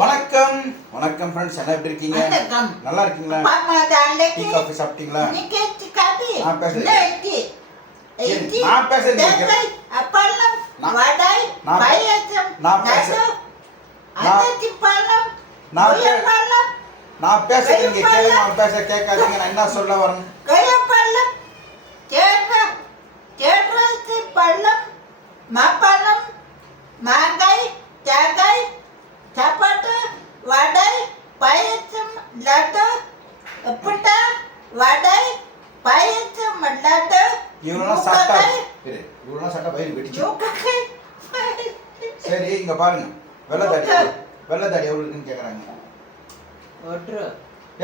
வணக்கம் வணக்கம் ஃப்ரெண்ட்ஸ், என்ன எப்படி இருக்கீங்க? நல்லா இருக்கீங்களா? டீ காஃபி சாப்பிட்டீங்களா? நான் பேசுறேன் கேட்காதீங்க. நான் என்ன சொல்ல வரேன்? மாங்காய், தேங்காய், சப்பாத்து, வடை, பாயசம், லட்டு, உப்புட்டா, வடை, பாயசம், லட்டு. இவரெல்லாம் சாப்பிட்டா வயிறு வெடிச்சு. சரி, இங்க பாருங்க. வெள்ளத்தாடி எவ்வளவு இருக்குன்னு கேக்குறாங்க.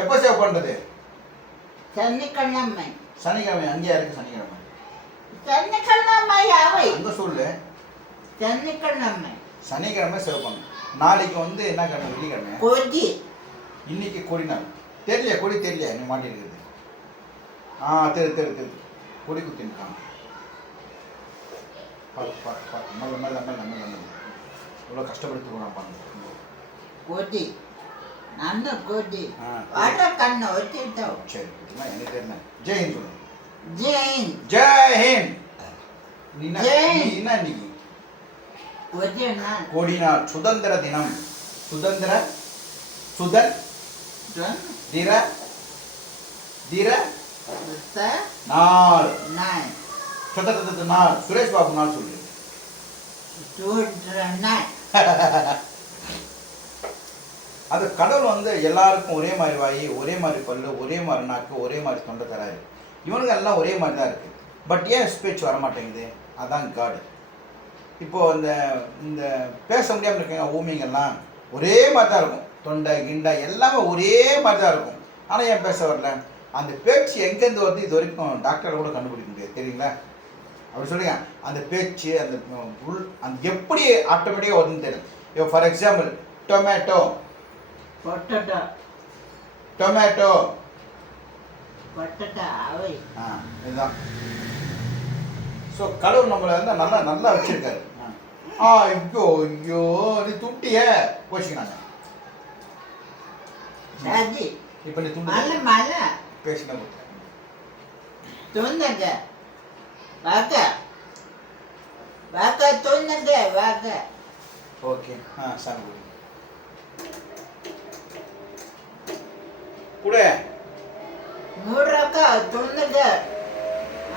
எப்ப சேவ் பண்றது? சனிக்கிழமை. அங்கேயா இருக்கு சனிக்கிழமை? அங்க சொல்லு. சனிக்கிழமை சேவ் பண்ணு. நாளைக்கு வந்து என்ன கிழமை? வெள்ளிக்கிழமை. கொடி. இன்னைக்கு கொடி நாள். தெரியல, கொடி தெரியல. நீ மாட்டி இருக்குது. தெரு கொடி குத்திருக்காங்க. இவ்வளோ கஷ்டப்படுத்தி போனா பாருங்க. கொடி நல்ல கொடி. வாட்ட கண்ணை வச்சுட்டோம். சரி, எனக்கு தெரியல. ஜெயின் சொல்லு. ஜெயின். நீ என்ன இன்னைக்கு? கொடி நாள். சுதந்திர தினம். திர நாள். நாள். சுரேஷ் பாபு நாள் சொல்லு. அது கடவுள் வந்து எல்லாருக்கும் ஒரே மாதிரி வாய், ஒரே மாதிரி பல்லு, ஒரே மாதிரி நாக்கு, ஒரே மாதிரி தொண்டை தராரு. இவனுங்க எல்லாம் ஒரே மாதிரி தான் இருக்கு. பட் ஏன் ஸ்பீச் வர மாட்டேங்குது? அதான் காடு. இப்போ இந்த பேச முடியாமல் இருக்கீங்க. ஊமிங்கெல்லாம் ஒரே மாதிரி தான் இருக்கும். தொண்டை கிண்டை எல்லாமே ஒரே மாதிரி தான் இருக்கும். ஆனால் ஏன் பேச வரல? அந்த பேச்சு எங்கேருந்து வருது இது வரைக்கும் டாக்டர் கூட கண்டுபிடிக்க முடியாது. தெரியுங்களா? அப்படி சொல்லுங்க. அந்த பேச்சு அந்த எப்படி ஆட்டோமேட்டிக்காக வருதுன்னு தெரியும். இப்போ ஃபார் எக்ஸாம்பிள் டொமேட்டோ. இதுதான். ஸோ கடவுள் நம்மளை வந்து நல்லா வச்சிருக்காரு. ஐயோ நீ துட்டிய போச்சுக்கிறாங்க. இப்போ நீ துண்டு பேசினா ஓகே. சாமி கூட மூடுறக்கா தொண்ணுங்க,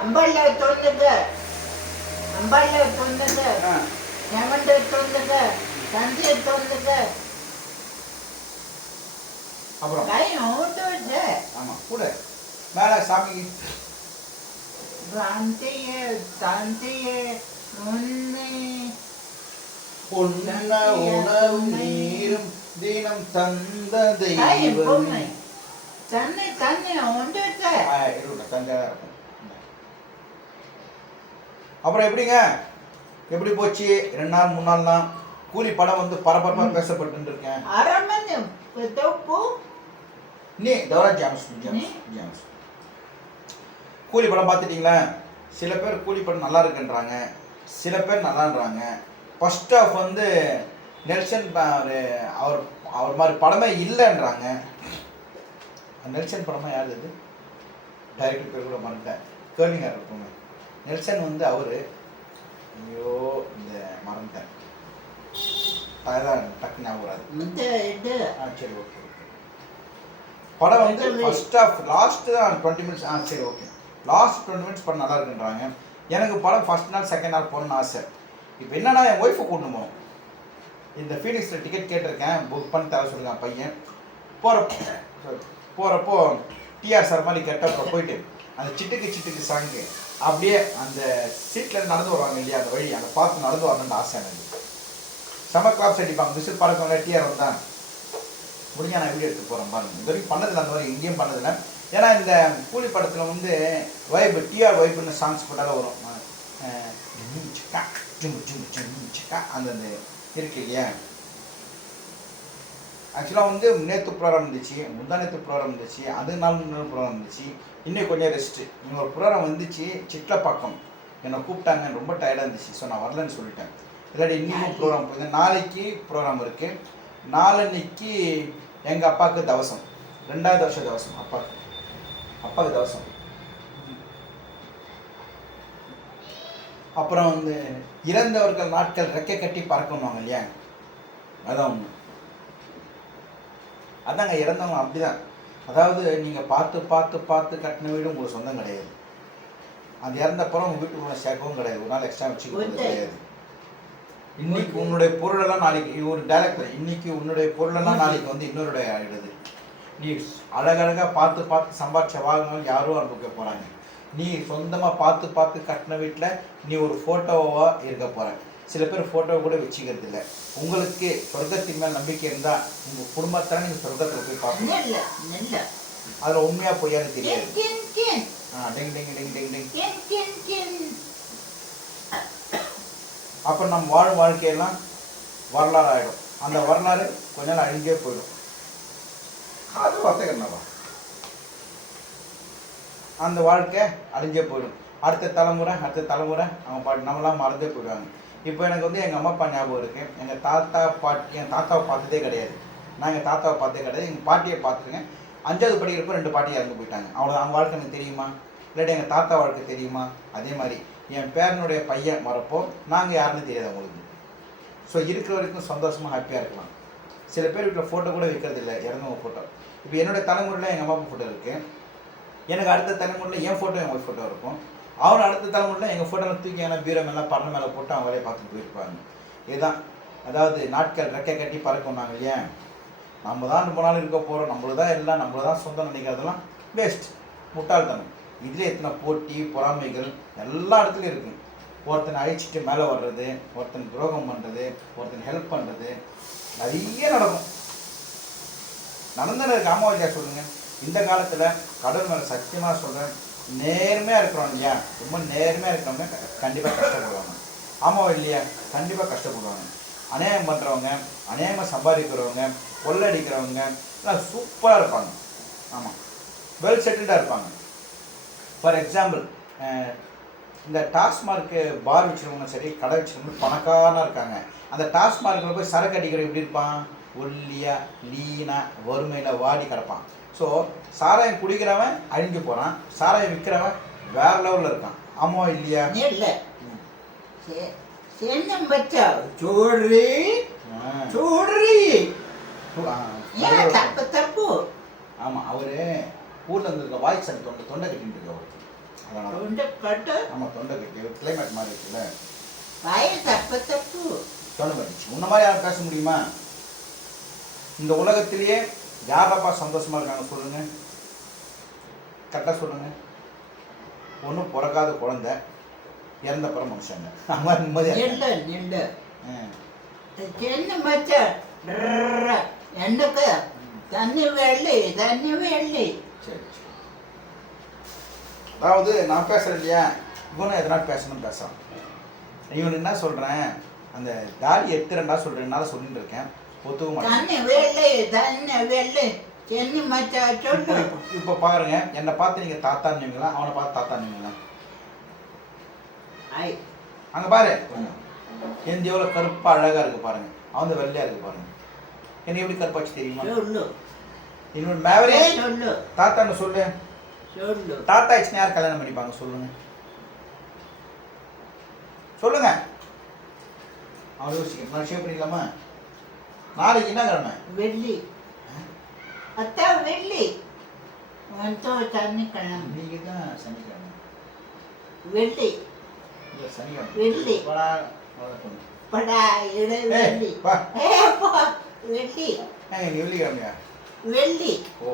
அம்பல்ல தொண்ணுங்க, செவண்ட தொண்ணுங்க, தந்தைய தொண்ணுங்க. அப்புறம் கை ஓட்டு வச்சு. ஆமா கூட மேல சாமி தந்தைய பொன்ன உணவு நீரும் தினம் தந்த தெய்வமே. தண்ணி ஒன்று தந்தை. அப்புறம் எப்படிங்க? எப்படி போச்சு 2 நாள் 3 நாள் தான்? கூலி படம் வந்து பரபரப்பா பேசப்பட்டு இருக்கேன். நீ ஜாம்ஸ் கூலி படம் பார்த்துட்டீங்களா? சில பேர் கூலி படம் நல்லா இருக்குன்றாங்க, சில பேர் நல்லான்றாங்க. ஃபர்ஸ்ட் ஆஃப் வந்து நெல்சன் அவர் மாதிரி படமே இல்லைன்றாங்க. நெல்சன் படமா யார் இது? டைரக்டர் பேர் கூட மறந்துட்டேன். கேர்லிங்காக இருப்போங்க. நெல்சன் வந்து அவரு ஐயோ இந்த மறந்துட்டேன். அதுதான் டக்கு ஞாபகம் வராது. சரி ஓகே. படம் வந்து ஃபர்ஸ்ட் ஆஃப் லாஸ்ட் தான் 20 மினிட்ஸ். சரி ஓகே. லாஸ்ட் 20 மினிட்ஸ் படம் நல்லா இருக்குன்றாங்க. எனக்கு படம் ஃபர்ஸ்ட் நாள் செகண்ட் நாள் போகணும்னு ஆசை. இப்போ என்னன்னா என் ஒய்ஃபை கூட்டணும் போகணும். இந்த ஃபீனிக்ஸில் டிக்கெட் கேட்டிருக்கேன், புக் பண்ணி தர சொல்லுங்க பையன். போகிறப்போ டிஆர் சார் மாதிரி கேட்டப்போ போயிட்டு அந்த சிட்டுக்கு சாங்கு அப்படியே அந்த சீட்டில் நடந்து வருவாங்க இல்லையா, அந்த வழி அங்கே பார்த்து நடந்து வரணும்னு ஆசை எனக்கு. செம கிளாப்ஸ் அடிப்பாங்க. விசில் பறக்கவங்க டிஆர் வந்தான் முடிஞ்சா நான் வீடியோ எடுத்து போகிறேன் பாருங்க. இது வரைக்கும் பண்ணதில்லை, அந்த மாதிரி எங்கேயும் பண்ணதில்லை. ஏன்னா இந்த கூலி படத்தில் வந்து வைப்பு டிஆர் வைப்புன்னு சாங்ஸ் போட்டாலும் வரும். அந்த இருக்கு இல்லையா. ஆக்சுவலாக வந்து நேற்று ப்ரோக்ராம் இருந்துச்சு, முந்தானத்து ப்ரோக்ராம் இருந்துச்சு, அது நாள் ப்ரோக்ராம் இருந்துச்சு. இன்னும் கொஞ்சம் ரெஸ்ட்டு. இன்னொரு ப்ரோக்ராம் வந்துச்சு சிட்லப்பாக்கம். என்னை கூப்பிட்டாங்க, ரொம்ப டயர்டாக இருந்துச்சு. ஸோ நான் வரலன்னு சொல்லிட்டேன். இல்லாட்டி இன்றைக்கும் ப்ரோக்ராம் போயிருந்தேன். நாளைக்கு ப்ரோக்ராம் இருக்குது. நாளன்னைக்கு எங்கள் அப்பாவுக்கு தவசம், 2வது வருஷம் தவசம். அப்பாவுக்கு தவசம். அப்புறம் வந்து இறந்தவர்கள் நாட்கள் ரெக்கை கட்டி பறக்கணுவாங்க இல்லையா, அதான் ஒன்று. அதாங்க இறந்தவங்க அப்படிதான். அதாவது நீங்கள் பார்த்து பார்த்து பார்த்து கட்டின வீடு உங்களுக்கு சொந்தம் கிடையாது. அது இறந்தப்பறம் உங்கள் வீட்டுக்குள்ள சேர்க்கவும் கிடையாது, ஒரு நாள் எக்ஸ்ட்ரா வச்சுக்கவும் கிடையாது. இன்னைக்கு உன்னுடைய பொருளெல்லாம் நாளைக்கு ஒரு டைரக்டர், இன்னைக்கு உன்னுடைய பொருளெல்லாம் நாளைக்கு வந்து இன்னொருடைய ஆகிடுது. நீ அழகழகாக பார்த்து பார்த்து சம்பாதிச்ச வாகனம் யாரும் அனுப்பிக்க போகிறாங்க. நீ சொந்தமாக பார்த்து பார்த்து கட்டின வீட்டில் நீ ஒரு ஃபோட்டோவாக இருக்க போகிற. சில பேர் ஃபோட்டோவை கூட வச்சுக்கிறது இல்லை. உங்களுக்கு சொர்க்கத்தின் மேல் நம்பிக்கை இருந்தால் உங்கள் குடும்பத்தில் நீங்கள் சொர்க்கத்தில் போய் பார்ப்பீங்க. அதில் உண்மையாக பொய்யான்னு தெரியாது. டெங் டெங் டெங் டெங் டெங். அப்போ நம்ம வாழும் வாழ்க்கையெல்லாம் வரலாறு ஆகிடும். அந்த வரலாறு கொஞ்ச நாள் அழிஞ்சே போயிடும். அது வார்த்தை என்னவா, அந்த வாழ்க்கை அழிஞ்சே போயிடும். அடுத்த தலைமுறை அவங்க பாட்டு நம்மளாம் மறந்தே போயிடுவாங்க. இப்போ எனக்கு வந்து எங்கள் அம்மா அப்பா ஞாபகம் இருக்குது. எங்கள் தாத்தாவை பார்த்ததே கிடையாது. நான் எங்கள் தாத்தாவை பார்த்ததே கிடையாது. எங்கள் பாட்டியை பார்த்துருக்கேன். 5வது படிக்கிறப்போ 2 பாட்டி இறந்து போயிட்டாங்க. அவ்வளோ அவங்க வாழ்க்கை எனக்கு தெரியுமா, இல்லாட்டி எங்கள் தாத்தா வாழ்க்கை தெரியுமா? அதே மாதிரி என் பேரனுடைய பையன் வரப்போ நாங்கள் யாருன்னு தெரியாது அவங்களுக்கு. ஸோ இருக்கிற வரைக்கும் சந்தோஷமாக ஹாப்பியாக இருக்கலாம். சில பேர் வீட்டில் ஃபோட்டோ கூட வைக்கிறது இல்லை, இறந்தவங்க ஃபோட்டோ. இப்போ என்னுடைய தலைமுறையில் எங்கள் அம்மா அப்பா ஃபோட்டோ இருக்குது. எனக்கு அடுத்த தலைமுறையில் என் ஃபோட்டோ என் ஒய்ஃப் ஃபோட்டோ இருக்கும். அவன் அடுத்த தலைமுறையில் எங்கள் ஃபோட்டோவில் தூக்கி ஏன்னா பீரோ மேலே பரண மேலே போட்டு அவங்க வேலையை பார்த்துட்டு போயிருப்பாங்க. இதுதான் அதாவது நாட்கள் ரெக்கை கட்டி பறக்கணுனாங்க இல்லையா. நம்ம தான் போனாலும் இருக்க போகிறோம், நம்மள தான் எல்லாம், நம்மள தான் சொந்தம் நினைக்கிறதெல்லாம் வேஸ்ட், முட்டாள்தனம். இதில் எத்தனை போட்டி பொறாமைகள் எல்லா இடத்துலையும் இருக்குது. ஒருத்தனை அழிச்சிட்டு மேலே வர்றது, ஒருத்தன் துரோகம் பண்ணுறது, ஒருத்தன் ஹெல்ப் பண்ணுறது நிறைய நடக்கும். நடந்துன்னு இருக்கு. ஆமாம் இல்லையா சொல்லுங்கள். இந்த காலத்தில் கடவுள் மேலே சத்தியமாக சொல்கிறேன், நேர்மையாக இருக்கிறோம் இல்லையா, ரொம்ப நேர்மையாக இருக்கிறவங்க கண்டிப்பாக கஷ்டப்படுவாங்க. ஆமாம் இல்லையா, கண்டிப்பாக கஷ்டப்படுவாங்க. அநியாயம் பண்ணுறவங்க, அநியாயமாக சம்பாதிக்கிறவங்க, கொள்ளடிக்கிறவங்க எல்லாம் சூப்பராக இருப்பாங்க. ஆமாம், வெல் செட்டில்டாக இருப்பாங்க. ஃபார் எக்ஸாம்பிள், இந்த டாஸ்மார்க்கு பார் வச்சுருவங்க சரி, கடை வச்சுருவங்க பணக்காரனாக இருக்காங்க. அந்த டாஸ்மார்க்கில் போய் சரக்கு அடிக்கிற எப்படி இருப்பான், ஒல்லியாக லீனாக வறுமையில் வாடி கிடப்பான். ஸோ சாராயம் குடிக்கிறவன் அழிஞ்சு போகிறான், சாராயம் விற்கிறவன் வேற லெவலில் இருக்கான். ஆமா இல்லையா? இல்லை பச்சா சோறு சோறு தப்பு தப்பு. ஆமாம், அவர் ஊரில் இருந்திருக்க வாய்ஸ் அந்த தொண்டை கட்டிட்டு இருக்க அவர். அதனால தொண்டை கட்டு. ஆமாம், தொண்டை கட்டி கிளைமேட் மாதிரி இருக்குல்ல, வாய் தப்பு தப்பு தொண்டை கட்டிச்சு. உன்ன மாதிரி யாரும் பேச முடியுமா? இந்த உலகத்திலேயே யாரப்பா சந்தோஷமா இருக்காங்க சொல்லுங்க, கரெக்டாக சொல்லுங்க. ஒன்றும் பிறக்காத குழந்தை, இறந்த பிற மனுஷங்க. அம்மா நிம்மதியாக என்ன மச்சா எனக்கு தண்ணி வெள்ளி தண்ணி வெள்ளி. சரி, அதாவது நான் பேசுகிறேன் இல்லையா, இவனும் எதனா பேசணும்னு பேசலாம். இவனுக்கு என்ன சொல்கிறேன், அந்த தாடி எடுத்துறேன்டா சொல்கிறேன், என்னால் சொல்லிட்டு இருக்கேன், ஒத்துக்க மாட்டேன். தண்ணி வெள்ளி சென்னி மச்சா சொல்லு. இப்போ பாருங்க, என்னை பார்த்து நீங்கள் தாத்தான்னுவீங்களா, அவனை பார்த்து தாத்தான்னுவீங்களா? அங்கே பாரு, எந்த எவ்வளோ கருப்பாக அழகாக இருக்குது பாருங்க, அவன் வெள்ளையாக இருக்குது பாருங்க. எனக்கு எப்படி கருப்பாச்சு தெரியுமா? என்னோட மேவரே சொல்லு, தாத்தான்னு சொல்லு. சொல்லு. தாத்தா ஆயிடுச்சுன்னா யார் கல்யாணம் பண்ணிப்பாங்க சொல்லுங்க, சொல்லுங்க. அவன் யோசிக்க நான் ஷேப் பண்ணிக்கலாமா? நாளைக்கு என்ன கிழமை? வெள்ளி. அத்தா வெள்ளி சனிக்கிழமை. நீங்க தான் சனிக்கிழமை. வெள்ளி சனிக்கிழமை வெள்ளி படா இட வெள்ளி. வெள்ளி வெள்ளிக்கிழமையா? வெள்ளி. ஓ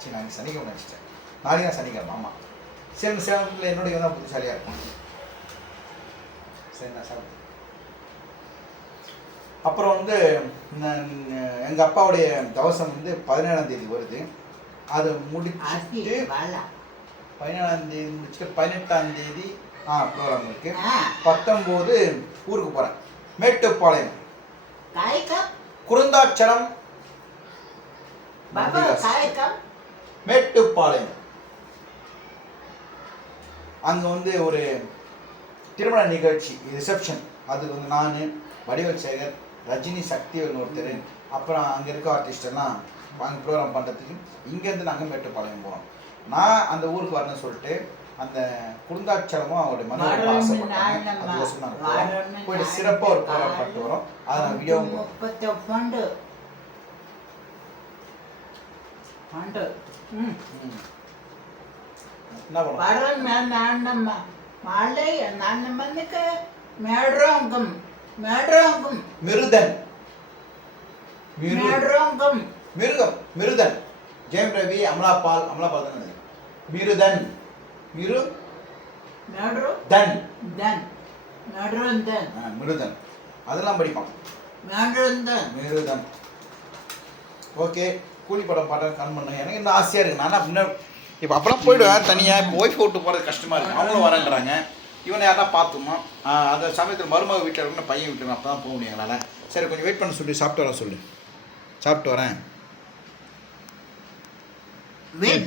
சரி, நான் சனிக்கிழமை நினச்சிட்டேன். நாளைக்கு தான் சனிக்கிழமை. ஆமாம், சரி. சேவத்தில் என்னுடைய தான் புத்திசாலியாக இருக்கும். சரி, நான் சாப்பிட்டு அப்புறம் வந்து எங்கள் அப்பாவுடைய தவசம் வந்து 17ஆம் தேதி வருது. அது முடிச்சுட்டு 17ஆம் தேதி முடிச்சுட்டு 18ஆம் தேதி ப்ரோக்ராம் இருக்கு. 19 ஊருக்கு போகிறேன், மேட்டுப்பாளையம், குருந்தாச்சலம், மேட்டுப்பாளையம். அங்கே வந்து ஒரு திருமண நிகழ்ச்சி, ரிசப்ஷன். அதுக்கு வந்து நான், வடிவச்சேகர், ரஜினி சக்திவேல் ஒருத்தர், அப்புறம் அங்கே இருக்க ஆர்டிஸ்ட் எல்லாம் வாங்க ப்ரோக்ராம் பண்ணுறதுக்கு இங்கேருந்து நாங்கள் மேட்டுப்பாளையம் போகிறோம். நான் அந்த ஊருக்கு வரணும்னு சொல்லிட்டு அந்த குருந்தாட்சரமும் அவருடைய மனோட ஆசைப்பட்டாங்க. அதுக்கோசம் நாங்கள் போகிறோம். போயிட்டு சிறப்பாக ஒரு ப்ரோக்ராம் பண்ணிட்டு வரோம். அதை நான் வீடியோ என்ன பண்ணுவோம். மிருதன் மிருகம் மிருதன் ஜெயம் ரவி அமலாபால் தானே மிருதன் மிருதன் அதெல்லாம் படிப்பான். மிருதன் ஓகே. கூலி படம் பாட கண் பண்ண எனக்கு இந்த ஆசையாக இருக்குது. நான் அப்படின்னா இப்போ அப்போலாம் போயிடுவேன் தனியாக. இப்போ ஒய்ஃப் விட்டு போகிறது கஷ்டமாக இருக்குது. அவங்களும் வரேன்றாங்க. இவனை யாரா பார்த்துமா அந்த சமயத்தில் மருமக வீட்டில் இருக்கணும், பையன் வீட்டில் அப்போ தான் போக முடியும் எங்களால். சரி கொஞ்சம் வெயிட் பண்ண சொல்லி சாப்பிட்டு வரேன் சொல்லு. சாப்பிட்டு வரேன். Wait.